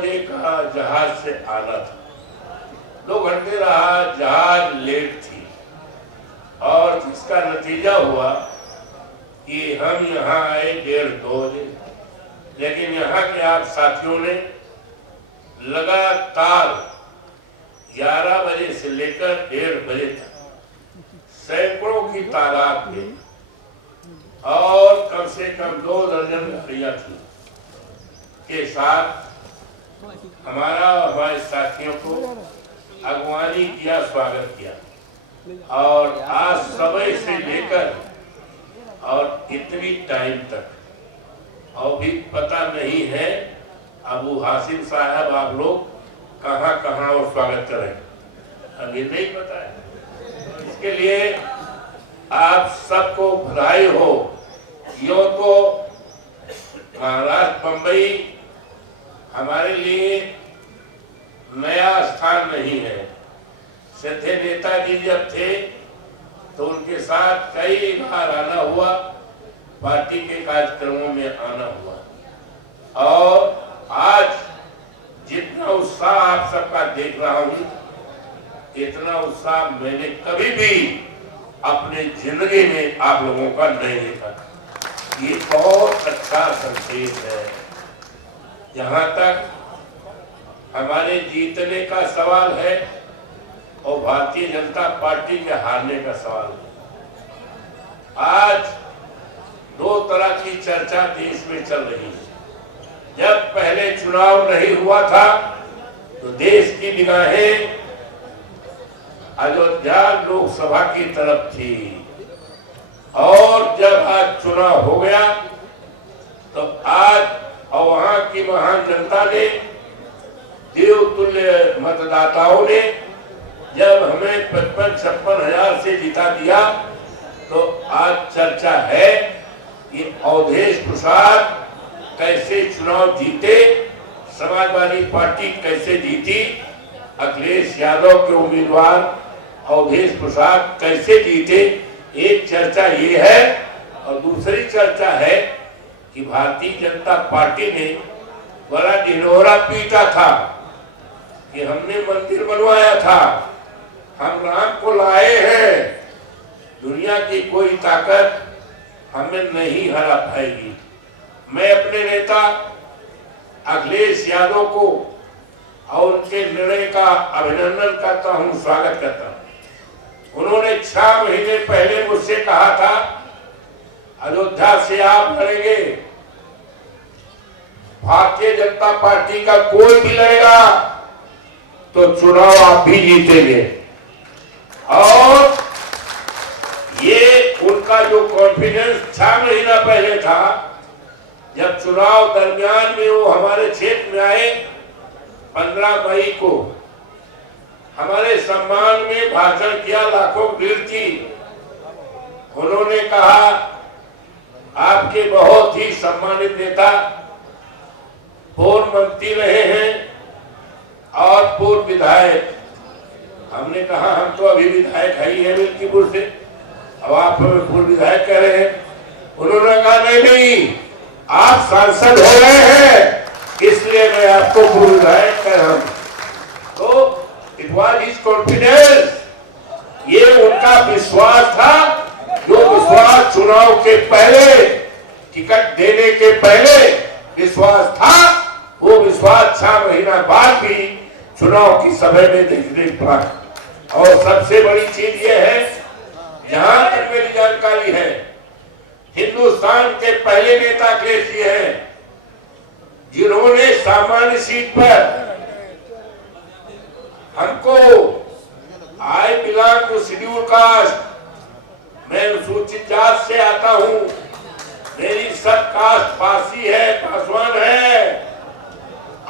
बजे का जहाज से आना था। 2 घंटे रहा, जहाज लेट थी और जिसका नतीजा हुआ कि हम यहाँ आए 1:30-2 बजे, लेकिन यहाँ के आप साथियों ने लगातार 11 बजे से लेकर 1:30 बजे तक सैकड़ों की तादाद में और कम से कम 2 दर्जन गाड़ियां थी के साथ हमारा और हमारे साथियों को अगवानी किया, स्वागत किया। और आज सुबह से लेकर और इतनी टाइम तक और भी पता नहीं है अबू हाशिम साहब आप लोग कहाँ कहाँ और स्वागत करें, अभी नहीं पता है। इसके लिए आप सबको बधाई हो। यो तो महाराष्ट्र बंबई हमारे लिए नया स्थान नहीं है। सीधे नेताजी जब थे तो उनके साथ कई बार आना हुआ, पार्टी के कार्यक्रमों में आना हुआ और आज जितना उत्साह आप सबका देख रहा हूं, इतना उत्साह मैंने कभी भी अपने जिंदगी में आप लोगों का नहीं देखा। ये बहुत अच्छा संकेत है। जहां तक हमारे जीतने का सवाल है और भारतीय जनता पार्टी के हारने का सवाल है, आज 2 तरह की चर्चा देश में चल रही है। जब पहले चुनाव नहीं हुआ था तो देश की निगाहें अयोध्या लोकसभा की तरफ थी और जब आज चुनाव हो गया तो आज और वहां की महान जनता ने, देवतुल्य मतदाताओं ने जब हमें 55-56 हजार से जिता दिया तो आज चर्चा है कि अवधेश प्रसाद कैसे चुनाव जीते, समाजवादी पार्टी कैसे जीती, अखिलेश यादव के उम्मीदवार अवधेश प्रसाद कैसे जीते। एक चर्चा ये है और दूसरी चर्चा है कि भारतीय जनता पार्टी ने बड़ा ढिंढोरा पीटा था कि हमने मंदिर बनवाया था, हम राम को लाए हैं, दुनिया की कोई ताकत हमें नहीं हरा पाएगी। मैं अपने नेता अखिलेश यादव को और उनके निर्णय का अभिनंदन करता हूं, स्वागत करता हूं। उन्होंने 6 महीने पहले मुझसे कहा था अयोध्या से आप लड़ेंगे, भारतीय जनता पार्टी का कोई भी लड़ेगा तो चुनाव आप भी जीतेंगे। और ये उनका जो कॉन्फिडेंस 6 महीना पहले था, जब चुनाव दरमियान में वो हमारे क्षेत्र में आए 15 मई को, हमारे सम्मान में भाषण किया, लाखों भीड़ थी। उन्होंने कहा आपके बहुत ही सम्मानित नेता पूर्व मंत्री रहे हैं और पूर्व विधायक। हमने कहा हम तो अभी विधायक ही है मिल्कीपुर से, अब आप हमें पूर्व विधायक कह रहे हैं। उन्होंने कहा नहीं, आप सांसद हो रहे हैं इसलिए मैं आपको पूर्व विधायक कह रहा हूं। तो इट वॉज हिज कॉन्फिडेंस, ये उनका विश्वास था, जो विश्वास चुनाव के पहले, टिकट देने के पहले विश्वास था, वो विश्वास 6 महीना बाद भी चुनाव की सभा में देखने पड़ा। और सबसे बड़ी चीज ये है, जहां तक मेरी जानकारी है, हिंदुस्तान के पहले नेता अखिलेश जी हैं जिन्होंने सामान्य सीट पर हमको, I belong to schedule caste, मैं अनुसूचित जात से आता हूं, मेरी सब कास्ट पारसी है, पासवान है,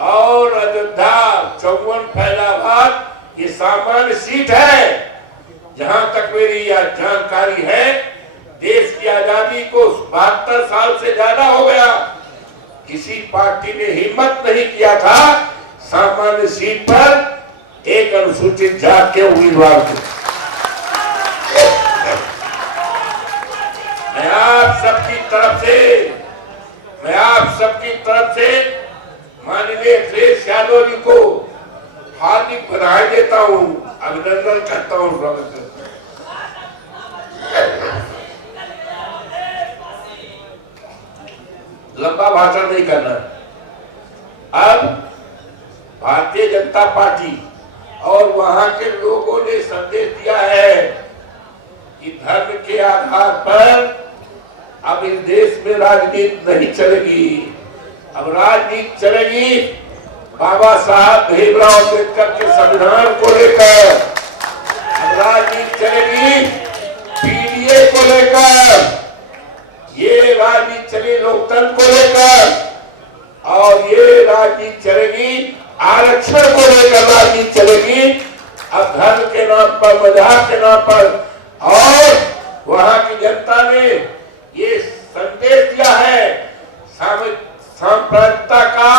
और अयोध्या 54 फैलाबाद ये सामान्य सीट है। जहां तक मेरी यह जानकारी है, देश की आजादी को 72 साल से ज्यादा हो गया, किसी पार्टी ने हिम्मत नहीं किया था सामान्य सीट पर एक अनुसूचित जात के उम्मीदवार को। मैं आप सबकी तरफ से माननीय अखिलेश यादव जी को हार्दिक बधाई देता हूँ, अभिनंदन करता हूँ, स्वागत करता हूँ। लंबा भाषण नहीं करना। अब भारतीय जनता पार्टी और वहां के लोगों ने संदेश दिया है कि धर्म के आधार पर अब इस देश में राजनीति नहीं चलेगी। अब राजनीति चलेगी बाबा साहब भीमराव अम्बेडकर के संविधान को लेकर। अब राजनीति चलेगी पीडीए को लेकर। ये राजनीति चली लोकतंत्र को लेकर और ये राजनीति चलेगी आरक्षण को लेकर। राजनीति चलेगी अब धर्म के नाम पर, मजहब के नाम पर। और वहां की जनता ने ये संदेश दिया है सांप्रदायिकता का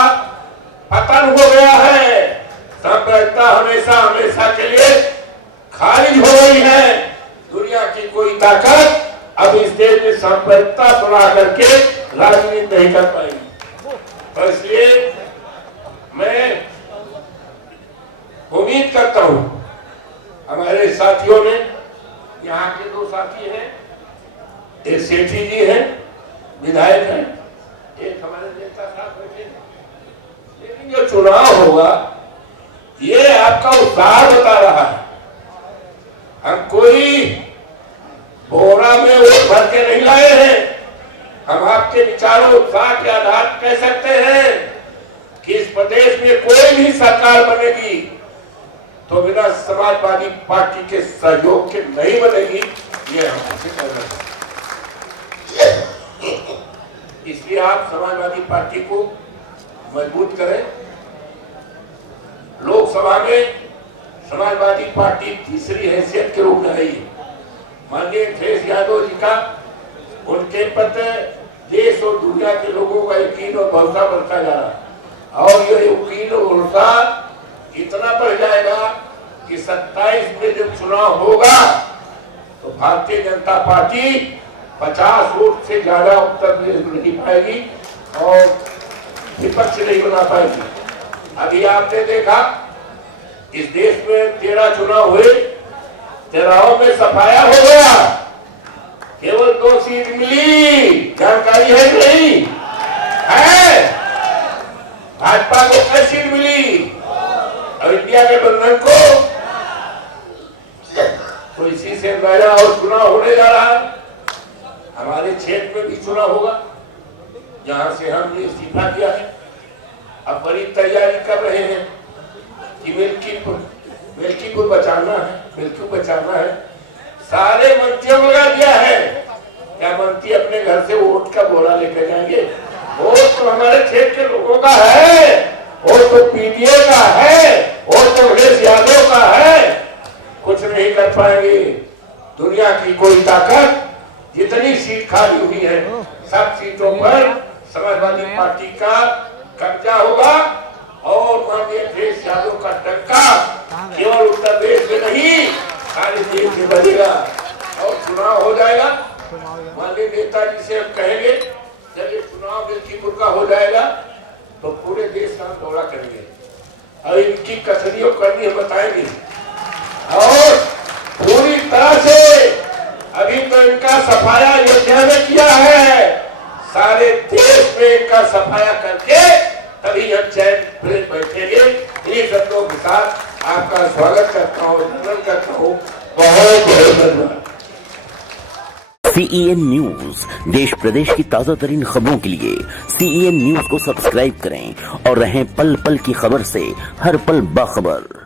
पतन हो गया है, सांप्रदायिकता हमेशा हमेशा के लिए खारिज हो गई है। दुनिया की कोई ताकत अब इस देश में सांप्रदायिकता बढ़ा करके राजनीति नहीं कर पाएगी। तो इसलिए मैं उम्मीद करता हूं हमारे साथियों ने, यहाँ के दो साथी हैं, एक सेठी जी हैं, विधायक हैं, एक हमारे नेता साहब बैठे हैं। लेकिन जो चुनाव होगा ये आपका उत्साह बता रहा है। हम कोई बोरा में वोट भर के नहीं लाए हैं। हम आपके विचारों उत्साह के आधार कह सकते हैं कि इस प्रदेश में कोई भी सरकार बनेगी तो बिना समाजवादी पार्टी के सहयोग के नहीं बनेगी। ये हम आपसे कह रहे हैं। इसलिए आप समाजवादी पार्टी को मजबूत करें। लोकसभा में समाजवादी पार्टी तीसरी हैसियत के रूप में आई है। माननीय अखिलेश यादव जी का उनके प्रति देश और दुनिया के लोगों का यकीन और भरोसा बढ़ता जा रहा है। और ये यकीन और भरोसा इतना बढ़ जाएगा कि 27 में जब चुनाव होगा तो भारतीय जनता पार्टी 50 वोट से ज्यादा उत्तर प्रदेश में नहीं पाएगी और विपक्ष नहीं बना पाएगी। अभी आपने देखा इस देश में 13 चुनाव हुए, 13 में सफाया हो गया, केवल 2 सीट मिली। जानकारी है कि नहीं है? भाजपा को 10 सीट मिली और इंडिया के बंधन को। तो इसी से नया और चुनाव होने जा रहा है। हमारे क्षेत्र में भी चुनाव होगा जहां से हमने इस्तीफा किया है। अब बड़ी तैयारी कर रहे हैं कि मिल्कीपुर बचाना है, मिल्कीपुर बचाना है। सारे मंत्रियों को लगा दिया है। क्या मंत्री अपने घर से वोट का बोरा लेकर जाएंगे? वोट तो हमारे क्षेत्र के लोगों का है, वोट तो पीडीए का है, वोट तो अखिलेश यादव का है। कुछ नहीं कर पाएंगे। दुनिया की कोई ताकत, जितनी सीट खाली हुई है सब सीटों पर समाजवादी पार्टी का कब्जा होगा और माननीय अखिलेश यादव का टक्का केवल उत्तर प्रदेश में नहीं सारे देश में बनेगा और चुनाव हो जाएगा। माननीय नेताजी से हम कहेंगे जब ये चुनाव मिल्कीपुर का हो जाएगा तो पूरे देश का दौरा करेंगे और इनकी कसरियों करनी हम बताएंगे। और पूरी तरह से अभी तो इनका सफाया अयोध्या में किया है, सारे देश में इनका सफाया करके तभी हम चैन बैठेंगे। इन्हीं शब्दों के साथ आपका स्वागत करता हूँ, अभिनंदन करता हूँ। बहुत बहुत धन्यवाद। CEN न्यूज देश प्रदेश की ताजा तरीन खबरों के लिए CEN न्यूज को सब्सक्राइब करें और रहें पल पल की खबर से हर पल बाखबर।